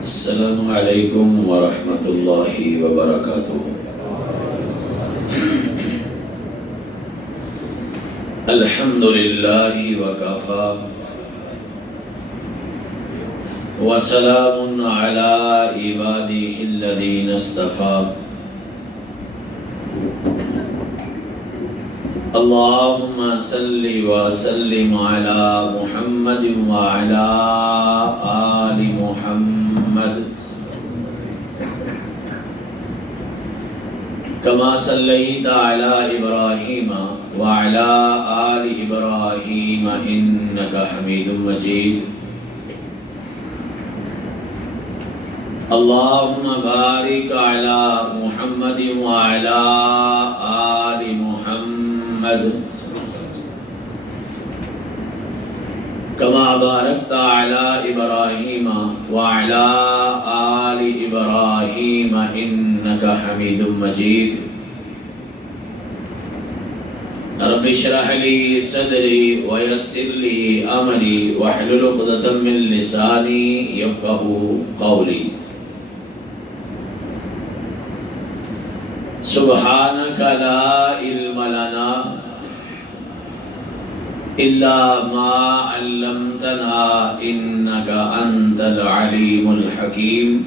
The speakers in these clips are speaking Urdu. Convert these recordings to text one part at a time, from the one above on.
السلام علیکم ورحمۃ اللہ وبرکاتہ۔ الحمد للہ وکفی وسلام علی عبادہ الذین اصطفی۔ اللہم صل وسلم علی محمد وعلی آل محمد کما صلیت علی ابراہیم وعلی آل ابراہیم انک حمید مجید۔ اللہم بارک علی محمد وعلی آل محمد کما بارکت علی ابراہیم وعلی آل ابراہیم انک حمید مجید۔ رب اشرح لی صدری ویسر لی امری واحلل عقدۃ من لسانی یفقہوا قولی۔ سبحانک لا علم لنا الا ما علمتنا انک انت العلیم الحکیم۔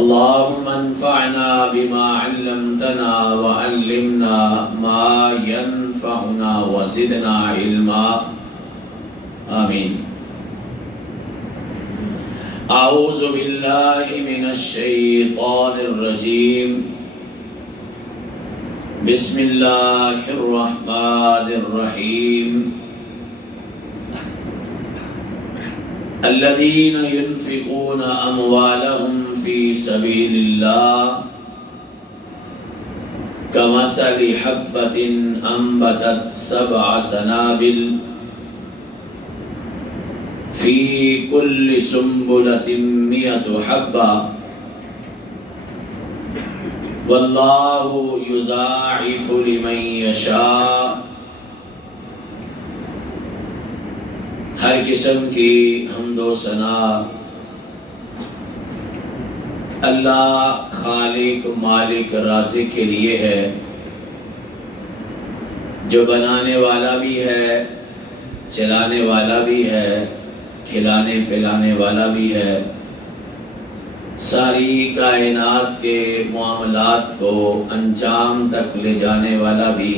اللہم انفعنا بما علمتنا وعلمنا ما ينفعنا وزدنا علما آمین۔ اعوذ باللہ من الشیطان الرجیم، بسم اللہ الرحمن الرحیم۔ الذین ينفقون اموالهم فی سبیل اللہ کمثل حبۃ انبتت سبع سنابل فی کل سنبلۃ مئۃ حبۃ واللہ یضاعف لمن یشاء۔ ہر قسم کی حمد و ثنا اللہ خالق مالک رازق کے لیے ہے، جو بنانے والا بھی ہے، چلانے والا بھی ہے، کھلانے پلانے والا بھی ہے، ساری کائنات کے معاملات کو انجام تک لے جانے والا بھی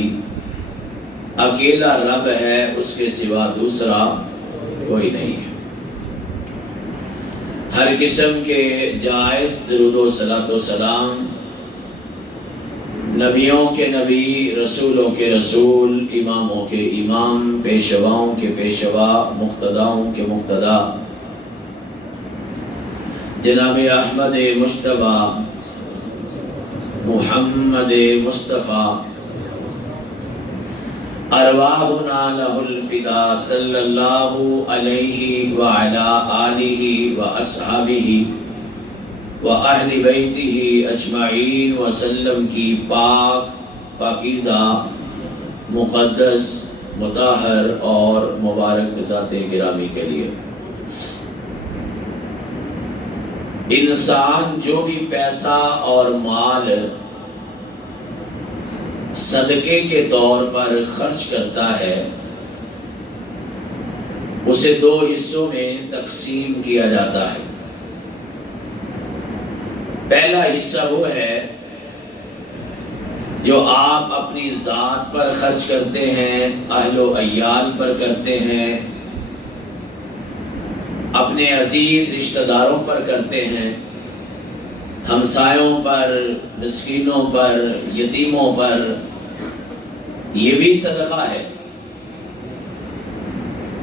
اکیلا رب ہے، اس کے سوا دوسرا کوئی نہیں ہے۔ ہر قسم کے جائز درود و صلاۃ و سلام نبیوں کے نبی، رسولوں کے رسول، اماموں کے امام، پیشواؤں کے پیشوا، مقتداؤں کے مقتدا جناب احمد مجتبیٰ محمد مصطفیٰ ارواحنا لہ الفداء صلی اللہ علیہ وعلی آلہ واصحابہ واہل بیتہ اجمعین وسلم کی پاک پاکیزہ مقدس مطہر اور مبارک ذات گرامی کے لیے۔ انسان جو بھی پیسہ اور مال صدقے کے طور پر خرچ کرتا ہے، اسے دو حصوں میں تقسیم کیا جاتا ہے۔ پہلا حصہ وہ ہے جو آپ اپنی ذات پر خرچ کرتے ہیں، اہل و عیال پر کرتے ہیں، اپنے عزیز رشتہ داروں پر کرتے ہیں، ہمسایوں پر، مسکینوں پر، یتیموں پر، یہ بھی صدقہ ہے۔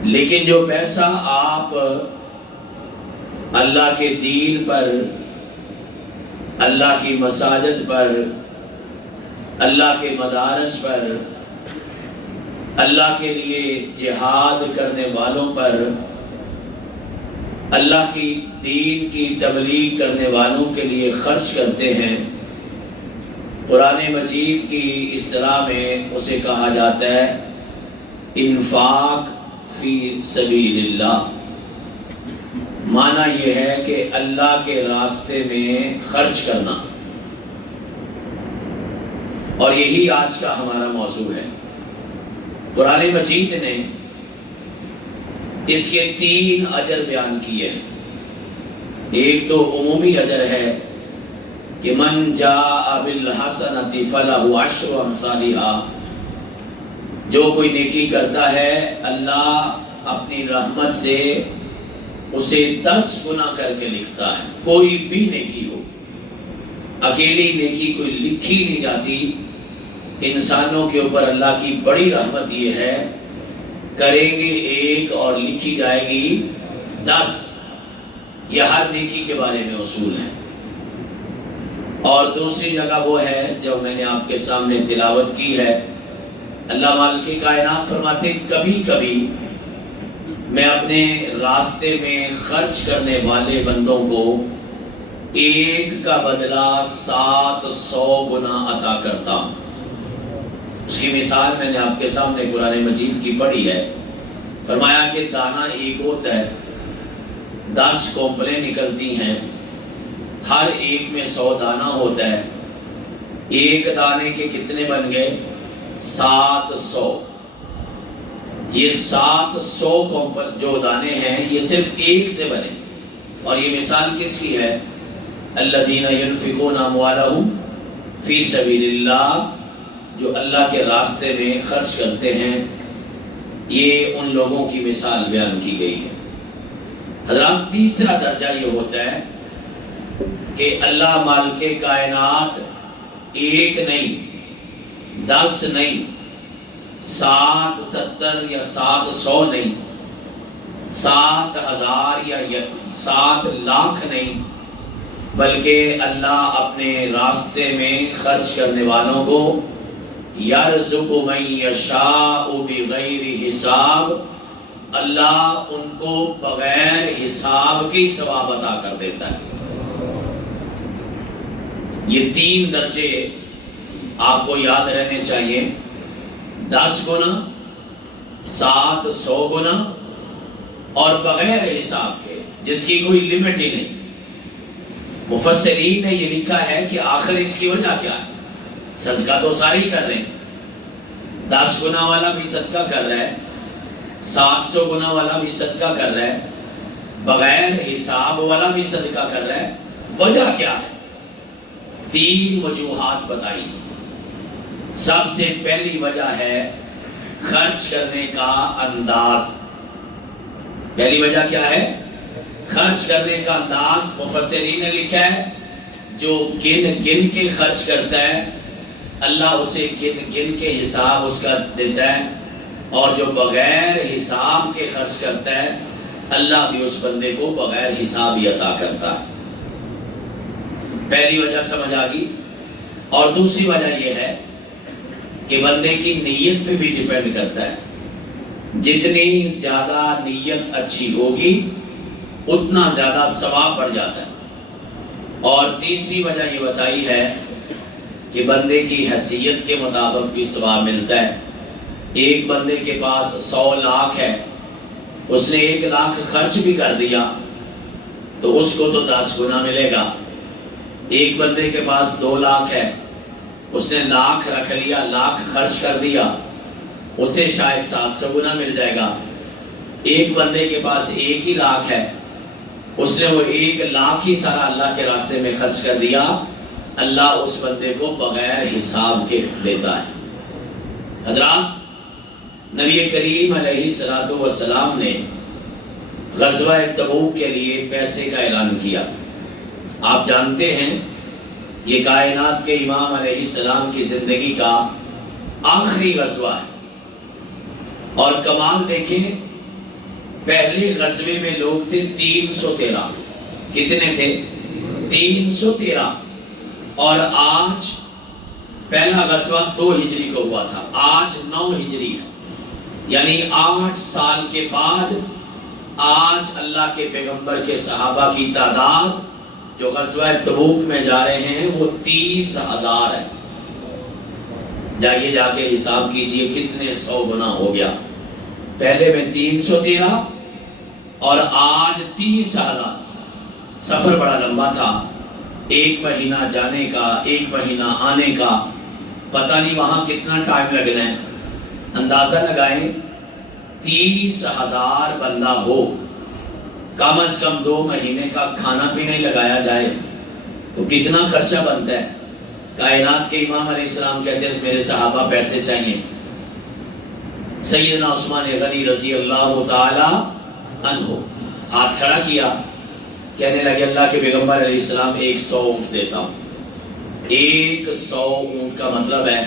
لیکن جو پیسہ آپ اللہ کے دین پر، اللہ کی مساجد پر، اللہ کے مدارس پر، اللہ کے لیے جہاد کرنے والوں پر، اللہ کی دین کی تبلیغ کرنے والوں کے لیے خرچ کرتے ہیں، قرآن مجید کی اصطلاح میں اسے کہا جاتا ہے انفاق فی سبیل اللہ۔ معنی یہ ہے کہ اللہ کے راستے میں خرچ کرنا، اور یہی آج کا ہمارا موضوع ہے۔ قرآن مجید نے اس کے 3 اجر بیان کیے ہیں۔ ایک تو عمومی اجر ہے کہ من جاء بالحسنۃ فلہ عشر امثالھا، جو کوئی نیکی کرتا ہے اللہ اپنی رحمت سے اسے 10 گنا کر کے لکھتا ہے۔ کوئی بھی نیکی ہو، اکیلی نیکی کوئی لکھی نہیں جاتی۔ انسانوں کے اوپر اللہ کی بڑی رحمت یہ ہے، کریں گے 1 اور لکھی جائے گی 10۔ یہ ہر نیکی کے بارے میں اصول ہے۔ اور دوسری جگہ وہ ہے جو میں نے آپ کے سامنے تلاوت کی ہے، اللہ مالک کائنات فرماتے کبھی کبھی میں اپنے راستے میں خرچ کرنے والے بندوں کو 1 کا بدلہ 700 گنا عطا کرتا ہوں۔ اس کی مثال میں نے آپ کے سامنے قرآن مجید کی پڑھی ہے۔ فرمایا کہ دانہ ایک ہوتا ہے، 10 کونپلیں نکلتی ہیں، ہر ایک میں 100 دانہ ہوتا ہے۔ ایک دانے کے کتنے بن گئے؟ 700۔ یہ 700 کونپل جو دانے ہیں یہ صرف ایک سے بنے۔ اور یہ مثال کس کی ہے؟ الذین ینفقون اموالہم فی سبیل اللہ، جو اللہ کے راستے میں خرچ کرتے ہیں، یہ ان لوگوں کی مثال بیان کی گئی ہے۔ حضرات، تیسرا درجہ یہ ہوتا ہے کہ اللہ مالک کائنات 1 نہیں، 10 نہیں، 7 70 یا 700 نہیں، 7,000 یا 7 لاکھ نہیں، بلکہ اللہ اپنے راستے میں خرچ کرنے والوں کو یرزق من یشاء بغیر حساب، اللہ ان کو بغیر حساب کی ثواب عطا کر دیتا ہے۔ یہ 3 درجے آپ کو یاد رہنے چاہیے، 10 گنا، 700 گنا، اور بغیر حساب کے، جس کی کوئی لمٹ ہی نہیں۔ مفسرین نے یہ لکھا ہے کہ آخر اس کی وجہ کیا ہے؟ صدقہ تو سارے ہی کر رہے ہیں، 10 گنا والا بھی صدقہ کر رہا ہے، 700 گنا والا بھی صدقہ کر رہا ہے، بغیر حساب والا بھی صدقہ کر رہا ہے۔ وجہ کیا ہے؟ 3 وجوہات بتائی۔ سب سے پہلی وجہ ہے خرچ کرنے کا انداز۔ پہلی وجہ کیا ہے؟ خرچ کرنے کا انداز۔ مفسرین نے لکھا ہے جو گن گن کے خرچ کرتا ہے اللہ اسے گن گن کے حساب اس کا دیتا ہے، اور جو بغیر حساب کے خرچ کرتا ہے اللہ بھی اس بندے کو بغیر حساب ہی عطا کرتا ہے۔ پہلی وجہ سمجھ آ گئی۔ اور دوسری وجہ یہ ہے کہ بندے کی نیت پہ بھی ڈیپینڈ کرتا ہے، جتنی زیادہ نیت اچھی ہوگی اتنا زیادہ ثواب بڑھ جاتا ہے۔ اور تیسری وجہ یہ بتائی ہے کہ بندے کی حیثیت کے مطابق بھی ثواب ملتا ہے۔ ایک بندے کے پاس 100 لاکھ ہے، اس نے 1 لاکھ خرچ بھی کر دیا تو اس کو تو 10 گنا ملے گا۔ ایک بندے کے پاس 2 لاکھ ہے، اس نے لاکھ رکھ لیا، لاکھ خرچ کر دیا، اسے شاید 700 گنا مل جائے گا۔ ایک بندے کے پاس 1 ہی لاکھ ہے، اس نے وہ 1 لاکھ ہی سارا اللہ کے راستے میں خرچ کر دیا، اللہ اس بندے کو بغیر حساب کے دیتا ہے۔ حضرات، نبی کریم علیہ السلام نے غزوہ تبوک کے لیے پیسے کا اعلان کیا۔ آپ جانتے ہیں یہ کائنات کے امام علیہ السلام کی زندگی کا آخری غزوہ ہے۔ اور کمال دیکھیں، پہلے غزوے میں لوگ تھے 313۔ کتنے تھے؟ 313۔ اور آج پہلا غزوہ 2 ہجری کو ہوا تھا، آج 9 ہجری ہے، یعنی 8 سال کے بعد آج اللہ کے پیغمبر کے صحابہ کی تعداد جو غزوہ تبوک میں جا رہے ہیں وہ 30,000 ہے۔ جائیے جا کے حساب کیجئے کتنے 100 گنا ہو گیا۔ پہلے میں 313، اور آج 30,000. سفر بڑا لمبا تھا، 1 مہینہ جانے کا، 1 مہینہ آنے کا، پتہ نہیں وہاں کتنا ٹائم لگنا ہے. اندازہ لگائیں 30,000 بندہ ہو، کم از کم 2 مہینے کا کھانا پینے لگایا جائے تو کتنا خرچہ بنتا ہے. کائنات کے امام علیہ السلام کہتے ہیں میرے صحابہ پیسے چاہیے. سیدنا عثمان غنی رضی اللہ تعالی عنہ ہاتھ کھڑا کیا، کہنے لگے اللہ کے پیغمبر علیہ السلام 100 اونٹ دیتا ہوں. 100 اونٹ کا مطلب ہے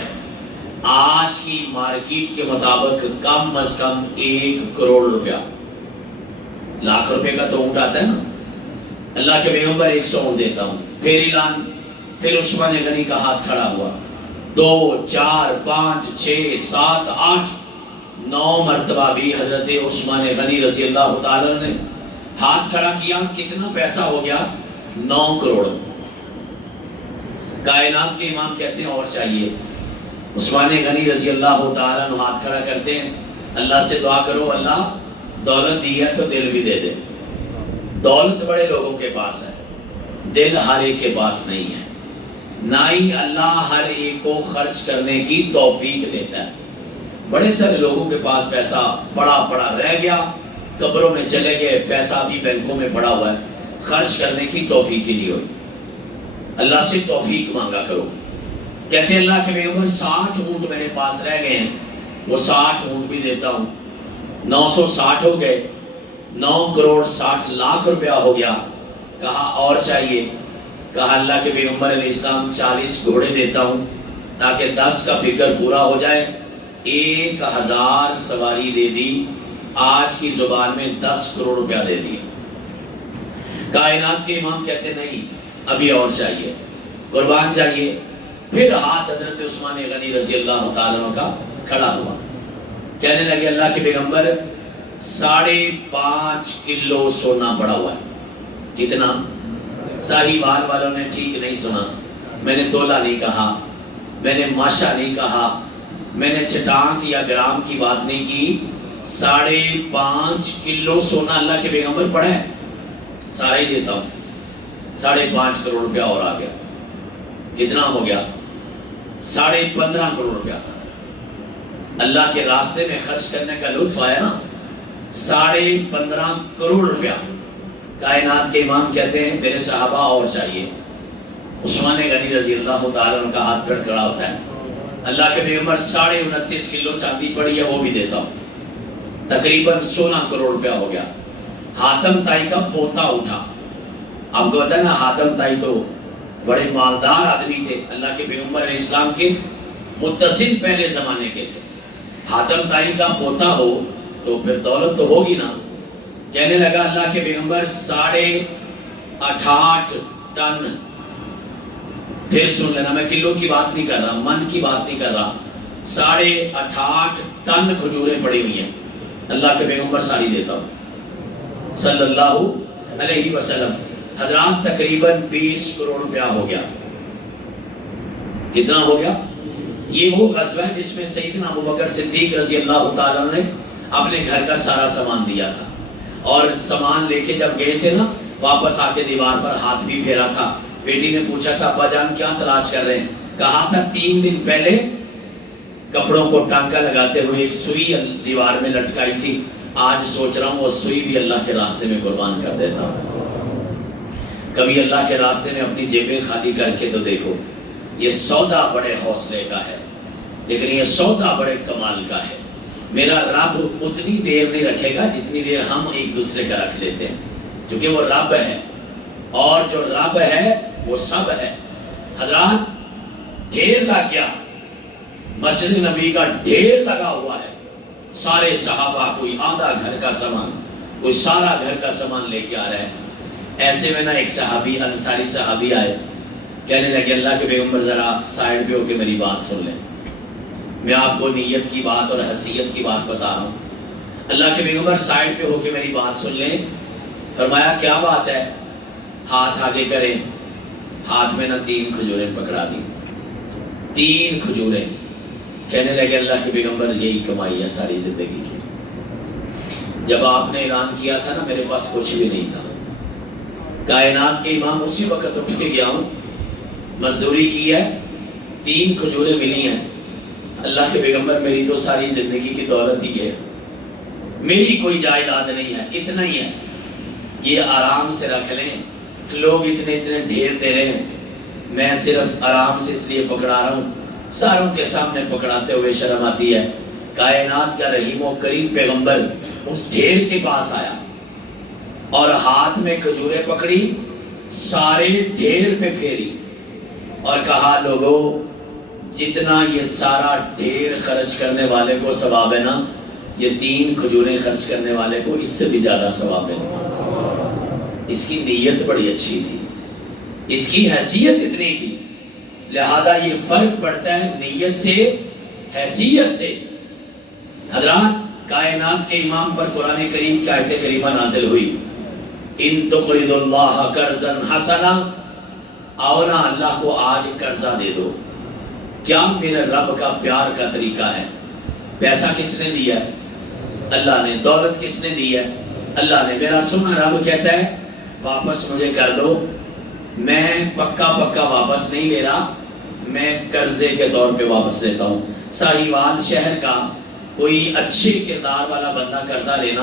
آج کی مارکیٹ کے مطابق کم از کم 1 کروڑ روپیہ. لاکھ روپے کا تو اونٹ آتا ہے نا. اللہ کے پیغمبر 100 اونٹ دیتا ہوں. پھر اعلان، پھر عثمان غنی کا ہاتھ کھڑا ہوا. 2 4 5 6 7 8 9 مرتبہ بھی حضرت عثمان غنی رضی اللہ تعالیٰ نے ہاتھ کھڑا کیا. کتنا پیسہ ہو گیا؟ 9 کروڑ. کائنات کے امام کہتے ہیں اور چاہیے. عثمان غنی رضی اللہ تعالیٰ نے ہاتھ کھڑا کرتے ہیں، اللہ سے دعا کرو اللہ دولت دی ہے تو دل بھی دے دے. دولت بڑے لوگوں کے پاس ہے، دل ہر ایک کے پاس نہیں ہے. نہ ہی اللہ ہر ایک کو خرچ کرنے کی توفیق دیتا ہے. بڑے سارے لوگوں کے پاس پیسہ پڑا رہ گیا، قبروں میں چلے گئے، پیسہ بھی بینکوں میں پڑا ہوا ہے، خرچ کرنے کی توفیق ہی نہیں ہوئی. اللہ سے توفیق مانگا کرو. کہتے ہیں اللہ کے پیغمبر 60 اونٹ میرے پاس رہ گئے ہیں، وہ 60 اونٹ بھی دیتا ہوں. 960 ہو گئے، 9 کروڑ 60 لاکھ روپیہ ہو گیا. کہا اور چاہیے. کہا اللہ کے پیغمبر علیہ السلام 40 گھوڑے دیتا ہوں تاکہ 10 کا فکر پورا ہو جائے. 1000 سواری دے دی. آج کی زبان میں 10 کروڑ روپیہ دے دیے. کائنات کے امام کہتے نہیں ابھی اور چاہیے، قربان چاہیے. پھر ہاتھ حضرت عثمان غنی رضی اللہ تعالیٰ کا کھڑا ہوا، کہنے لگے اللہ کے پیغمبر 5.5 کلو سونا پڑا ہوا ہے. کتنا؟ صاحبال والوں نے ٹھیک نہیں سنا. میں نے تولہ نہیں کہا، میں نے ماشا نہیں کہا، میں نے چٹانک یا گرام کی بات نہیں کی. 5.5 کلو سونا اللہ کے پیغمبر پڑا ہے، سارا ہی دیتا ہوں. 5.5 کروڑ روپیہ اور آ گیا. کتنا ہو گیا؟ 15.5 کروڑ روپیہ تھا. اللہ کے راستے میں خرچ کرنے کا لطف آیا نا. 15.5 کروڑ روپیہ. کائنات کے امام کہتے ہیں میرے صحابہ اور چاہیے. عثمان غنی رضی اللہ تعالیٰ کا ہاتھ پھر کھڑا ہوتا ہے. اللہ کے پیغمبر 29.5 کلو چاندی پڑی ہے وہ بھی دیتا ہوں. تقریباً 16 کروڑ روپیہ ہو گیا. حاتم تائی کا پوتا اٹھا. آپ کو پتا ہے نا حاتم تائی تو بڑے مالدار آدمی تھے، اللہ کے پیغمبر علیہ السلام کے متصل پہلے زمانے کے تھے. حاتم تائی کا پوتا ہو تو پھر دولت تو ہوگی نا. کہنے لگا اللہ کے پیغمبر 8.5 ٹن. پھر سن لینا، میں کلو کی بات نہیں کر رہا، من کی بات نہیں کر رہا. 8.5 ٹن کھجوریں پڑی ہوئی ہیں. اللہ کے پیغمبر ساری دیتا ہوں صلی اللہ علیہ وسلم. حضرات تقریباً 20 کروڑ روپیہ ہو گیا. کتنا ہو گیا؟ یہ وہ غزوہ ہے جس میں سیدنا ابوبکر صدیق رضی اللہ تعالیٰ نے اپنے گھر کا سارا سامان دیا تھا. اور سامان لے کے جب گئے تھے نا، واپس آ کے دیوار پر ہاتھ بھی پھیرا تھا. بیٹی نے پوچھا تھا ابا جان کیا تلاش کر رہے ہیں؟ کہا تھا 3 دن پہلے کپڑوں کو ٹانکا لگاتے ہوئے ایک سوئی دیوار میں لٹکائی تھی، آج سوچ رہا ہوں وہ سوئی بھی اللہ کے راستے میں قربان کر دیتا ہوں. کبھی اللہ کے راستے میں اپنی جیبیں خالی کر کے تو دیکھو. یہ سودا بڑے حوصلے کا ہے، لیکن یہ سودا بڑے کمال کا ہے. میرا رب اتنی دیر نہیں رکھے گا جتنی دیر ہم ایک دوسرے کا رکھ لیتے ہیں، کیونکہ وہ رب ہے، اور جو رب ہے وہ سب ہے. حضرات ڈھیر لگ گیا، مسجد نبی کا ڈھیر لگا ہوا ہے. سارے صحابہ کوئی آدھا گھر کا سامان، کوئی سارا گھر کا سامان لے کے آ رہا ہے. ایسے میں نا ایک صحابی انصاری صحابی آئے، کہنے لگے اللہ کے پیغمبر ذرا سائڈ پہ ہو کے میری بات سن لیں. میں آپ کو نیت کی بات اور حیثیت کی بات بتا رہا ہوں. اللہ کے پیغمبر سائڈ پہ ہو کے میری بات سن لیں. فرمایا کیا بات ہے؟ ہاتھ آگے کریں. ہاتھ میں نہ 3 کھجوریں پکڑا دی. 3 کھجوریں. کہنے لگے اللہ کے پیغمبر یہی کمائی ہے ساری زندگی کی. جب آپ نے اعلان کیا تھا نا میرے پاس کچھ بھی نہیں تھا، کائنات کے امام اسی وقت اٹھ کے گیا ہوں، مزدوری کی ہے، 3 کھجوریں ملی ہیں، اللہ کے پیغمبر میری تو ساری زندگی کی دولت ہی ہے، میری کوئی جائیداد نہیں ہے، اتنا ہی ہے، یہ آرام سے رکھ لیں، لوگ اتنے ڈھیر دے رہے ہیں، میں صرف آرام سے اس لیے پکڑا رہا ہوں، ساروں کے سامنے پکڑاتے ہوئے شرم آتی ہے۔ کائنات کا رحیم و کریم پیغمبر اس ڈھیر کے پاس آیا اور ہاتھ میں کھجوریں پکڑی، سارے ڈھیر پہ پھیری اور کہا لوگوں جتنا یہ سارا ڈھیر خرچ کرنے والے کو ثواب ہے نا، یہ 3 کھجوریں خرچ کرنے والے کو اس سے بھی زیادہ ثواب ہے۔ اس کی نیت بڑی اچھی تھی، اس کی حیثیت اتنی تھی، لہٰذا یہ فرق پڑتا ہے نیت سے، حیثیت سے۔ حضرات کائنات کے امام پر قرآن کریم کی آیت کریمہ نازل ہوئی، ان تقرضوا اللہ قرضا حسنا، آؤ نا اللہ کو آج قرضہ دے دو۔ کیا میرے رب کا پیار کا طریقہ ہے؟ پیسہ کس نے دیا ہے؟ اللہ نے۔ دولت کس نے دی ہے؟ اللہ نے۔ میرا سنا رب کہتا ہے واپس مجھے کر دو، میں پکا واپس نہیں لے رہا، میں قرضے کے طور پہ واپس لیتا ہوں۔ ساہیوال شہر کا کوئی اچھے کردار والا بندہ قرضہ لینا،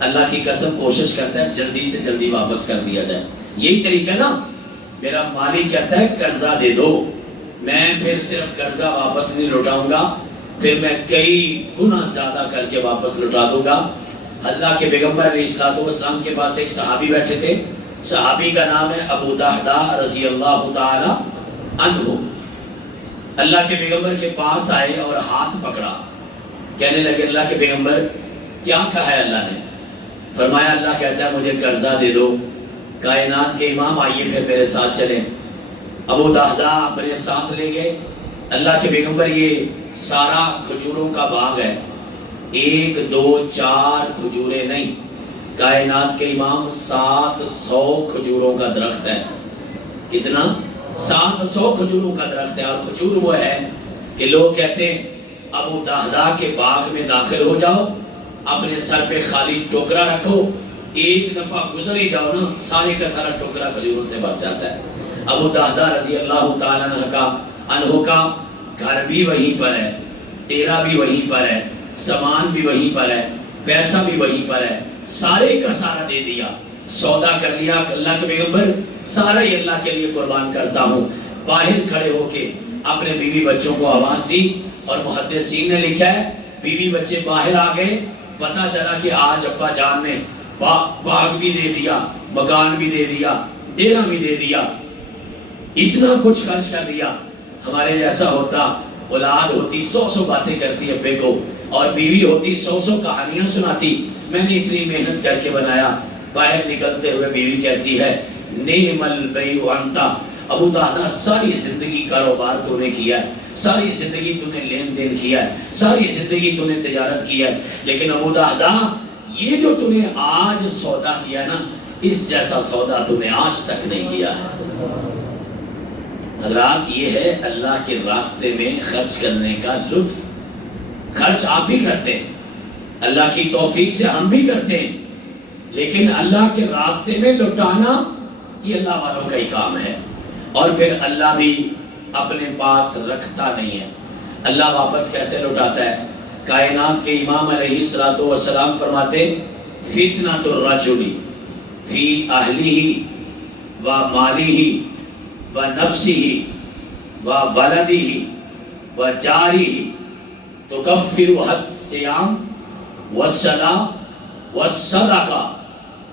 اللہ کی قسم کوشش کرتا ہے جلدی سے جلدی واپس کر دیا جائے۔ یہی طریقہ ہے نا، میرا مالک کہتا ہے قرضہ دے دو، میں پھر صرف قرضہ واپس نہیں لوٹاؤں گا، پھر میں کئی گنا زیادہ کر کے واپس لوٹا دوں گا۔ اللہ کے پیغمبر علیہ الصلوۃ والسلام کے پاس ایک صحابی بیٹھے تھے، صحابی کا نام ہے ابو دہدہ رضی اللہ تعالی عنہ۔ اللہ کے پیغمبر کے پاس آئے اور ہاتھ پکڑا، کہنے لگے اللہ کے پیغمبر کیا کہا ہے اللہ نے؟ فرمایا اللہ کہتا ہے مجھے قرضہ دے دو۔ کائنات کے امام آئیے پھر میرے ساتھ چلیں۔ ابو دہدہ اپنے ساتھ لے گئے۔ اللہ کے پیغمبر یہ سارا کھجوروں کا باغ ہے، 1 2 4 کھجوریں نہیں، کائنات کے امام 700 کھجوروں کا درخت ہے۔ کتنا؟ 700 کھجوروں کا درخت ہے۔ اور کھجور وہ ہے کہ لوگ کہتے ہیں ابو دہدہ کے باغ میں داخل ہو جاؤ، اپنے سر پہ خالی ٹوکرا رکھو، ایک دفعہ گزر ہی جاؤ نا، سارے کا سارا ٹوکرا کھجوروں سے بھر جاتا ہے۔ ابو دہدہ رضی اللہ تعالیٰ عنہ کا گھر بھی وہیں پر ہے، ڈیرا بھی وہیں پر ہے، سامان بھی وہیں پر ہے، پیسہ بھی وہیں پر ہے، سارے کا سارا دے دیا، سودا کر لیا۔ اللہ کے پیغمبر سارا ہی اللہ کے لیے قربان کرتا ہوں۔ باہر کھڑے ہو کے اپنے بیوی بچوں کو آواز دی، اور محدثین نے لکھا ہے بیوی بچے باہر آ گئے، پتا چلا کہ آج ابا جان نے باغ بھی دے دیا، مکان بھی دے دیا، ڈیرا بھی دے دیا، اتنا کچھ خرچ کر دیا۔ ہمارے جیسا ہوتا، اولاد ہوتی 100 باتیں کرتی ابے کو، اور بیوی ہوتی 100 کہانیاں سناتی، میں نے اتنی محنت کر کے بنایا۔ باہر نکلتے ہوئے بیوی کہتی ہے نعم البیع انت، ابو دہدہ ساری زندگی کاروبار تو نے کیا ہے، ساری زندگی تو نے لین دین کیا ہے، ساری زندگی تو نے تجارت کیا ہے، لیکن ابو دہدہ یہ جو تو نے آج سودا کیا نا، اس جیسا سودا تو نے آج تک نہیں کیا ہے۔ حضرات یہ ہے اللہ کے راستے میں خرچ کرنے کا لطف۔ خرچ آپ بھی کرتے ہیں، اللہ کی توفیق سے ہم بھی کرتے ہیں، لیکن اللہ کے راستے میں لوٹانا یہ اللہ والوں کا ہی کام ہے۔ اور پھر اللہ بھی اپنے پاس رکھتا نہیں ہے، اللہ واپس کیسے لوٹاتا ہے؟ کائنات کے امام علیہ الصلوۃ والسلام فرماتے فتنۃ الرجل فی اہلہ و مالہ و نفسہ و ولدہ و جارہ تکفرہ الصیام والصلاۃ والصدقہ۔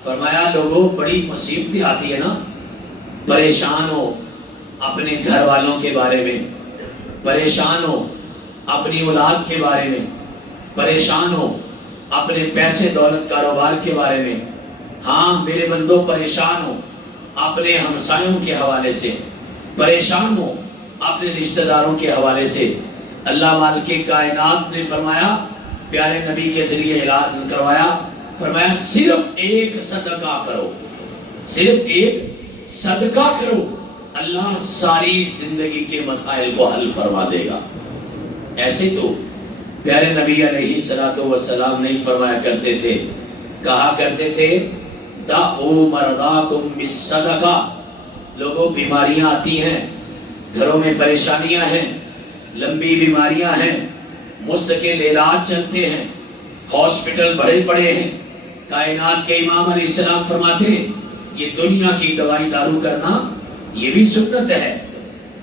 فرمایا لوگوں بڑی مصیبتیں آتی ہے نا، پریشان ہو اپنے گھر والوں کے بارے میں، پریشان ہو اپنی اولاد کے بارے میں، پریشان ہو اپنے پیسے دولت کاروبار کے بارے میں، ہاں میرے بندوں پریشان ہو اپنے ہمسایوں کے حوالے سے، پریشان ہو اپنے رشتہ داروں کے حوالے سے۔ اللہ مالک کائنات نے فرمایا، پیارے نبی کے ذریعے اعلان کروایا، فرمایا صرف ایک صدقہ کرو، صرف ایک صدقہ کرو، اللہ ساری زندگی کے مسائل کو حل فرما دے گا۔ ایسے تو پیارے نبی علیہ الصلوۃ والسلام نہیں فرمایا کرتے تھے کہا کرتے تھے دعوا مرضاکم بالصدقہ، لوگوں بیماریاں آتی ہیں، گھروں میں پریشانیاں ہیں، لمبی بیماریاں ہیں، مستقل علاج چلتے ہیں، ہاسپٹل بڑے پڑے ہیں۔ کائنات کے امام علیہ السلام فرماتے ہیں یہ دنیا کی دوائی دارو کرنا یہ بھی سنت ہے،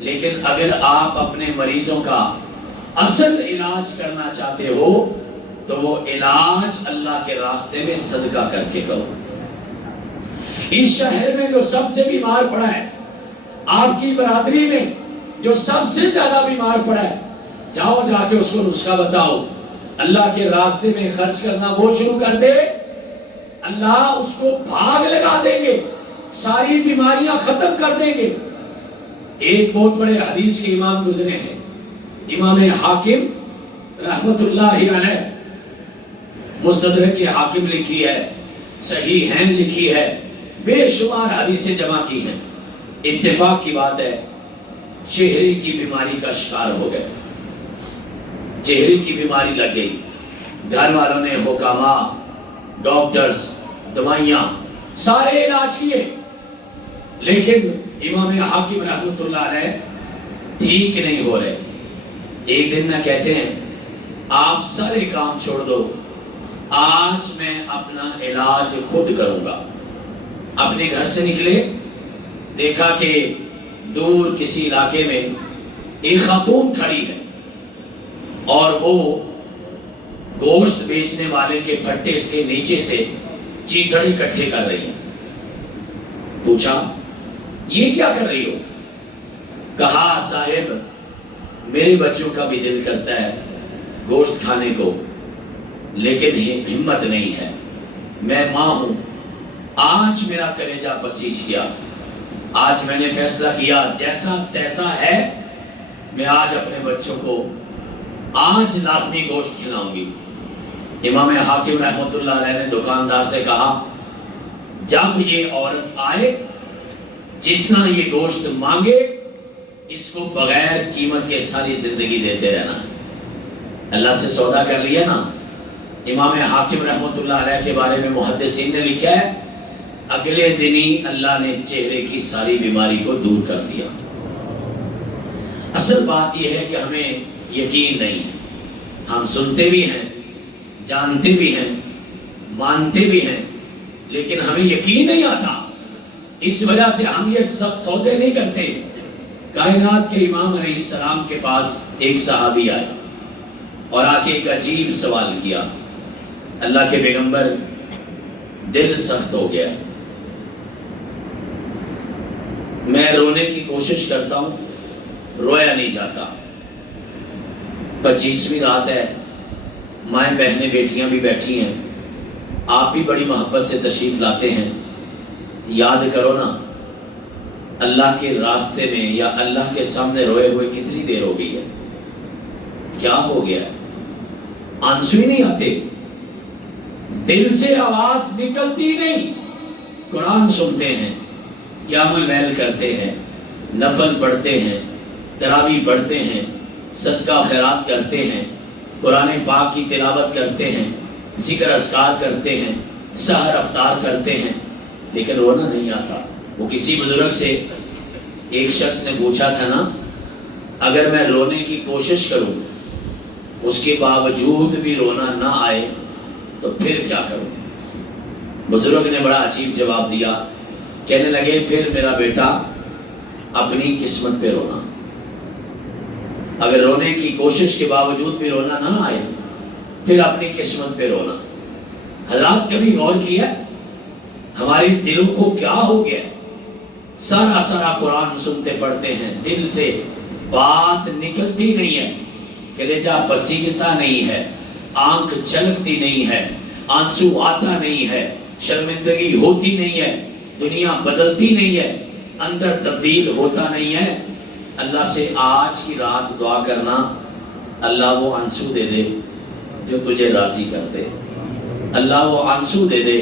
لیکن اگر آپ اپنے مریضوں کا اصل علاج کرنا چاہتے ہو تو وہ علاج اللہ کے راستے میں صدقہ کر کے کرو۔ اس شہر میں جو سب سے بیمار پڑا ہے، آپ کی برادری میں جو سب سے زیادہ بیمار پڑا ہے، جاؤ جا کے اس کو نسخہ بتاؤ، اللہ کے راستے میں خرچ کرنا وہ شروع کر دے، اللہ اس کو بھاگ لگا دیں گے، ساری بیماریاں ختم کر دیں گے۔ ایک بہت بڑے حدیث کے امام گزرے ہیں، امام حاکم رحمت اللہ علیہ، مستدرک حاکم لکھی ہے، صحیح ہیں لکھی ہے، بے شمار حدیثیں جمع کی ہیں۔ اتفاق کی بات ہے چہرے کی بیماری کا شکار ہو گئے، چہرے کی بیماری لگ گئی، گھر والوں نے حکامہ، ڈاکٹرز، دوائیاں، سارے علاج کیے، لیکن امام حاکم رحمت اللہ علیہ ٹھیک نہیں ہو رہے۔ ایک دن نہ کہتے ہیں آپ سارے کام چھوڑ دو، آج میں اپنا علاج خود کروں گا۔ اپنے گھر سے نکلے، دیکھا کہ دور کسی علاقے میں ایک خاتون کھڑی ہے اور وہ گوشت بیچنے والے کے پھٹے کے نیچے سے چیتڑے اکٹھے کر رہی ہے۔ پوچھا یہ کیا کر رہی ہو؟ کہا صاحب میرے بچوں کا بھی دل کرتا ہے گوشت کھانے کو، لیکن ہمت نہیں ہے، میں ماں ہوں، آج میرا کلیجہ پسیج گیا، آج میں نے فیصلہ کیا جیسا تیسا ہے میں آج اپنے بچوں کو آج لازمی گوشت کھلاؤں گی۔ امام حاکم رحمت اللہ علیہ نے دکاندار سے کہا جب یہ عورت آئے جتنا یہ گوشت مانگے اس کو بغیر قیمت کے ساری زندگی دیتے رہنا۔ اللہ سے سودا کر لیا نا۔ امام حاکم رحمت اللہ علیہ کے بارے میں محدثین نے لکھا ہے اگلے دن ہی اللہ نے چہرے کی ساری بیماری کو دور کر دیا۔ اصل بات یہ ہے کہ ہمیں یقین نہیں ہے، ہم سنتے بھی ہیں، جانتے بھی ہیں، مانتے بھی ہیں، لیکن ہمیں یقین نہیں آتا، اس وجہ سے ہم یہ سودے نہیں کرتے۔ کائنات کے امام علیہ السلام کے پاس ایک صحابی آئے اور آ کے ایک عجیب سوال کیا۔ اللہ کے پیغمبر دل سخت ہو گیا، میں رونے کی کوشش کرتا ہوں، رویا نہیں جاتا، 25ویں رات ہے، مائیں بہنیں بیٹیاں بھی بیٹھی ہیں، آپ بھی بڑی محبت سے تشریف لاتے ہیں، یاد کرو نا اللہ کے راستے میں یا اللہ کے سامنے روئے ہوئے کتنی دیر ہو گئی ہے، کیا ہو گیا ہے؟ آنسو ہی نہیں آتے، دل سے آواز نکلتی نہیں۔ قرآن سنتے ہیں، قیام اللیل کرتے ہیں، نفل پڑھتے ہیں، تراویح پڑھتے ہیں، صدقہ خیرات کرتے ہیں، قرآن پاک کی تلاوت کرتے ہیں، ذکر اذکار کرتے ہیں، سحر افطار کرتے ہیں، لیکن رونا نہیں آتا۔ وہ کسی بزرگ سے ایک شخص نے پوچھا تھا نا اگر میں رونے کی کوشش کروں اس کے باوجود بھی رونا نہ آئے تو پھر کیا کروں؟ بزرگ نے بڑا عجیب جواب دیا، کہنے لگے پھر میرا بیٹا اپنی قسمت پہ رونا، اگر رونے کی کوشش کے باوجود بھی رونا نہ آئے پھر اپنی قسمت پہ رونا۔ حضرات کبھی غور کیا ہمارے دلوں کو کیا ہو گیا؟ سارا قرآن سنتے پڑھتے ہیں، دل سے بات نکلتی نہیں ہے، کلیجہ پسیجتا نہیں ہے، آنکھ چھلکتی نہیں ہے، آنسو آتا نہیں ہے، شرمندگی ہوتی نہیں ہے، دنیا بدلتی نہیں ہے، اندر تبدیل ہوتا نہیں ہے۔ اللہ سے آج کی رات دعا کرنا اللہ وہ آنسو دے دے جو تجھے راضی کر دے، اللہ وہ آنسو دے دے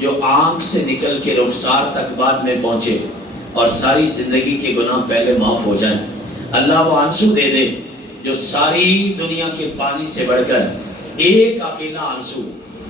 جو آنکھ سے نکل کے رخسار تک بعد میں پہنچے اور ساری زندگی کے گناہ پہلے معاف ہو جائیں۔ اللہ وہ آنسو دے دے جو ساری دنیا کے پانی سے بڑھ کر ایک اکیلا آنسو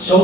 100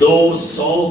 200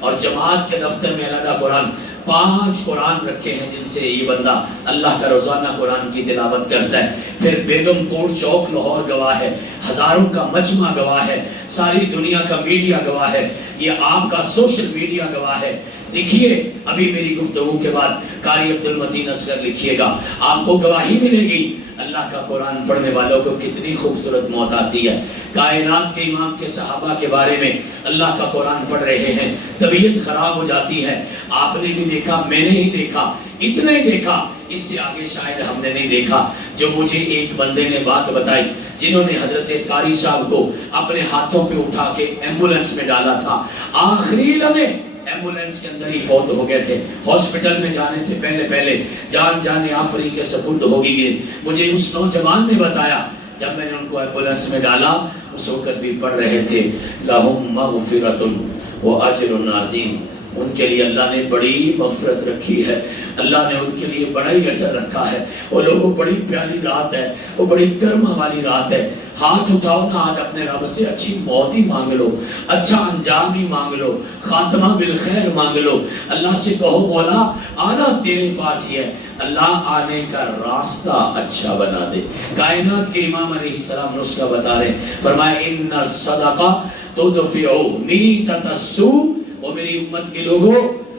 اور جماعت کے دفتر میں علیحدہ قرآن، 5 قرآن رکھے ہیں جن سے یہ بندہ اللہ کا روزانہ قرآن کی تلاوت کرتا ہے۔ پھر بیگم کوٹ چوک لاہور گواہ ہے، ہزاروں کا مجمع گواہ ہے، ساری دنیا کا میڈیا گواہ ہے، یہ آپ کا سوشل میڈیا گواہ ہے۔ لکھیے ابھی میری گفتگو کے بعد قاری عبد المتین اصغر لکھیے گا، آپ کو گواہی ملے گی اللہ کا قرآن پڑھنے والوں کو کتنی خوبصورت موت آتی ہے۔ کائنات کے امام کے صحابہ کے بارے میں اللہ کا قرآن پڑھ رہے ہیں، طبیعت خراب ہو جاتی ہے، آپ نے بھی دیکھا، میں نے ہی دیکھا، اتنا ہی دیکھا، اس سے آگے شاید ہم نے نہیں دیکھا۔ جو مجھے ایک بندے نے بات بتائی، جنہوں نے حضرت قاری صاحب کو اپنے ہاتھوں پہ اٹھا کے ایمبولنس میں ڈالا تھا، آخری لمحے ایمبولنس کے اندر ہی فوت ہو گئے تھے، ہاسپٹل میں جانے سے پہلے جان جانے آفری کے سپرد ہوگی گئے۔ مجھے اس نوجوان نے بتایا جب میں نے ان کو ایمبولنس میں ڈالا، اس وقت بھی پڑھ رہے تھے لَهُمْ مَغْفِرَةٌ وَأَجْرٌ عَظِيمٌ، ان کے لیے اللہ نے بڑی مغفرت رکھی ہے، اللہ نے ان کے لیے بڑا ہی اجر رکھا ہے۔ وہ لوگوں بڑی پیاری رات ہے، وہ بڑی کرما والی رات ہے۔ ہاتھ اٹھاؤ نا آج اپنے رب سے، اچھی موت ہی مانگ لو، اچھا انجام ہی مانگ لو، خاتمہ بالخیر مانگ لو۔ اللہ سے کہو مولا آنا تیرے پاس ہی ہے، اللہ آنے کا راستہ اچھا بنا دے۔ کائنات کے امام علیہ السلام نسخہ بتا رہے ہیں، فرمایا ان الصدقہ تدفع میتۃ السوء، وہ میری امت کے لوگوں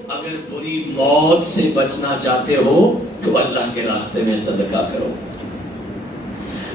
اگر بری موت سے بچنا چاہتے ہو تو اللہ کے راستے میں صدقہ کرو۔